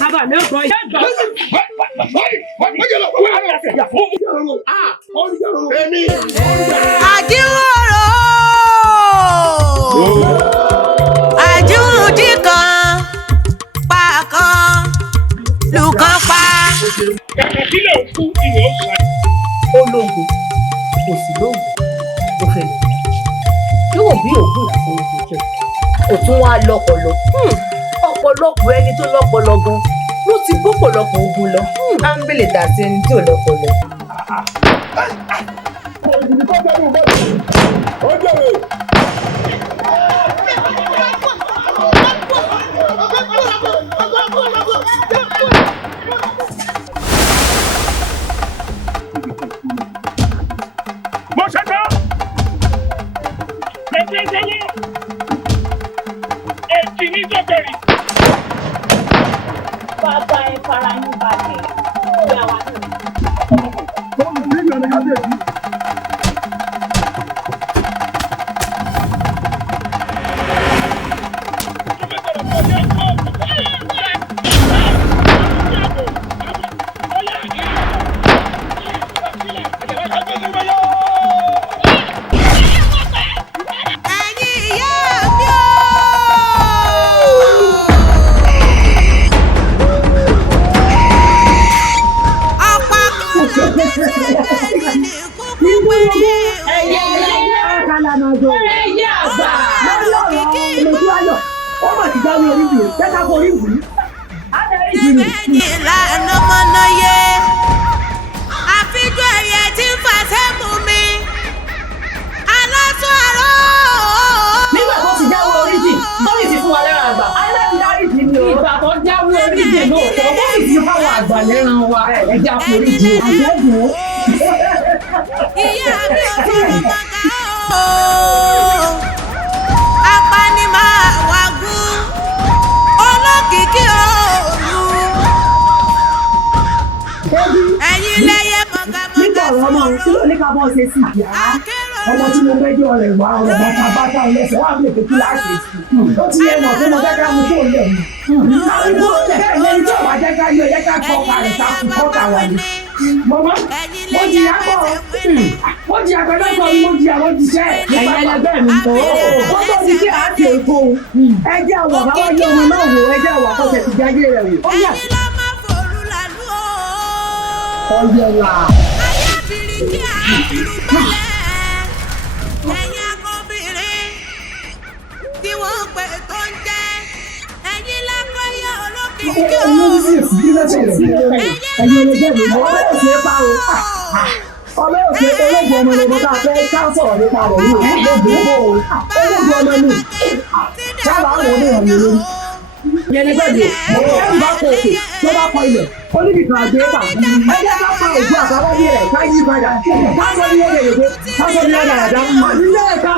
Bàbá mi ò gbọ́ yìí. Àjíròrò àjírùdí kan pa kan lùkàn pa. Kàkà sílẹ̀ òkú ìwé òkú. Ológun kò sí lóògùn tó fẹ́ lọ. Yóò bí òògùn lásán ló fi jẹ́. Kò tún wá lọ́pọlọ. Ọ̀pọ̀lọpọ̀ ẹni tó lọ́pọlọ gan ló ti gbọ́pọ̀lọpọ̀ ogun lọ. À ń bèlè tà sí ẹni tí ò lọ́pọlọ. Mo ṣẹ́jọ́. Ẹgbẹ́ ìṣẹ́wọ́. Èjì ní sọ́kẹ̀rì. Bàbá ẹ fara yín balẹ̀. Ìyá wa náà. Bọ́ọ̀lù ní ìlànà kábíyèsí. Ìlànà mọ̀nàyé àfijọ́ ẹ̀yẹ tí ń fàṣẹ mú mi aláṣọ àrò. Nígbà tó ti jáwé oríjì tó sì ti fún wa lẹ́ran àgbà aláàbí dáríjì ni o. Ìgbà tó jáwé oríjì lóòótọ́ tó sì ti fáwọn àgbà lẹ́ran wa ẹja foríjì àjẹ́gùn. Ìyá mi ò sọ̀rọ̀ mọ́ká o apanimọ̀ àwàgùn olókìkí òòlù. Ẹ̀yin lẹ́yẹ mọ̀gàmọ́gà fún ọ̀rọ̀. Kí ló ní ká bọ́ ṣe sí ìyá? Ọmọ tí mo fẹ́ jẹ́ ọ̀rẹ́ wa ọ̀rọ̀ bàtà ọlẹ́sẹ̀ wà ní ètò kíláàsì. Ó ti yẹ mọ̀ pé mo fẹ́ ká mú tó lẹ̀ mí. Àwọn tó ń tẹ̀lé ẹni tí ọ̀bà jẹ́ ká yọ ẹ̀yẹ ká kọ́ kàrẹ̀ ká kú kọ́ kà wà ní. Mọ̀mọ́, mo jìyà kọ́ mo jìyà pẹ̀lú ọkọ mi, mo jìyà wọ́n ti jẹ́ ẹ̀yẹ ẹlẹgbẹ́ mi. Ó tó ti kí àti èkó ẹjẹ́ àwọ̀ bá wáyé ọmọ náà wò ẹjẹ́ àwọ̀ àkọsẹ̀ ti jáde rẹ̀ wò. Ó yà Ẹ̀yin ló máa forú làlú o. ọ̀yẹ̀là. Ayábìrì kí àbìrù tẹ́lẹ̀. Ẹ̀yin akọbìnrin tí wọ́n pè tó ń jẹ́. Ẹ̀yin lákọ̀ọ́yà olókìkí òòlù. Ẹ̀yin olóògbé mi, ọlọ́run ṣe é pa o. Ọlọ́run ṣe olóògbé ọmọ lọ́mọ tá a fẹ́ ká sọ̀rọ̀ nípa rẹ̀ yìí. Olóògbé ọmọ o. Olóògbé ọmọ mi. Sábà àwọn oníhàn mi lórí. Yẹnìgbẹ́dẹ̀, ẹ̀rù bá kọ òkè tó bá kọ ilẹ̀. Oníbìkan àgbẹ̀ bà. Ẹgbẹ́ ká pa òkú àtàwọn bí rẹ̀ ká yí padà. Ká sọ ní ọ̀rẹ́ yòókè, ká sọ ní ọ̀rẹ́ àdá. Àdílé ẹ̀ka